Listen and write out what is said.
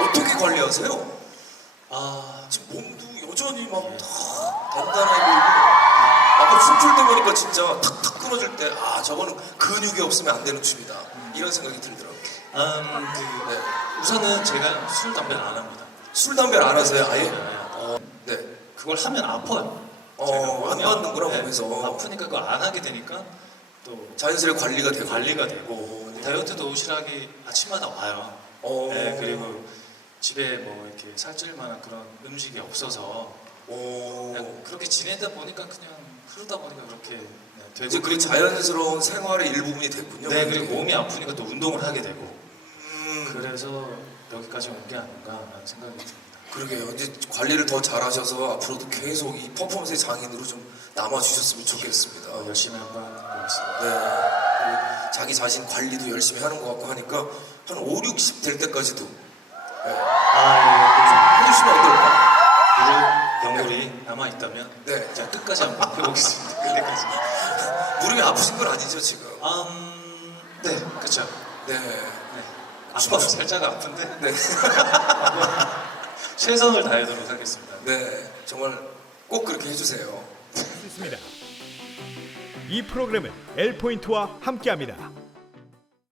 어떻게 관리하세요? 아, 지금 몸도 여전히 막다 단단해 보이고 아까 춤출 때 보니까 진짜 탁탁 끊어질 때 아 저거는 근육이 없으면 안 되는 춤이다 이런 생각이 들더라고요. 음, 그, 네. 우선은 제가 술 담배를 안 합니다. 술 담배를 안 하세요 아예? 네. 어, 네. 그걸 하면 아파요. 어, 안 받는구나, 몸에서. 아프니까 그걸 안 하게 되니까 또 자연스레 관리가 되고. 관리가 되고 다이어트도 도시락이 아침마다 와요. 어. 네, 그리고 집에 뭐 이렇게 살찔 만한 그런 음식이 없어서 어. 그냥 그렇게 지내다 보니까 그냥 흐르다 보니까 그렇게 네, 이제 그게 자연스러운 생활의 일부분이 됐군요. 네 그리고 몸이 아프니까 또 운동을 하게 되고 음, 그래서 여기까지 온 게 아닌가라는 생각이 듭니다. 그러게요. 이제 관리를 더 잘하셔서 앞으로도 계속 이 퍼포먼스의 장인으로 좀 남아주셨으면 좋겠습니다. 어, 열심히 한번 해보겠습니다. 네. 자기 자신 관리도 열심히 하는 것 같고 하니까 한 5, 60 될 때까지도 네. 제가 끝까지 한번 해보겠습니다. 그때까지. 무릎이 아프신 건 아니죠 지금? 음, 네, 그렇죠. 네. 네. 아파요. 살짝 아픈데 네. 최선을 다하도록 하겠습니다. 네. 정말 꼭 그렇게 해주세요. 있습니다. 이 프로그램은 L포인트와 함께합니다.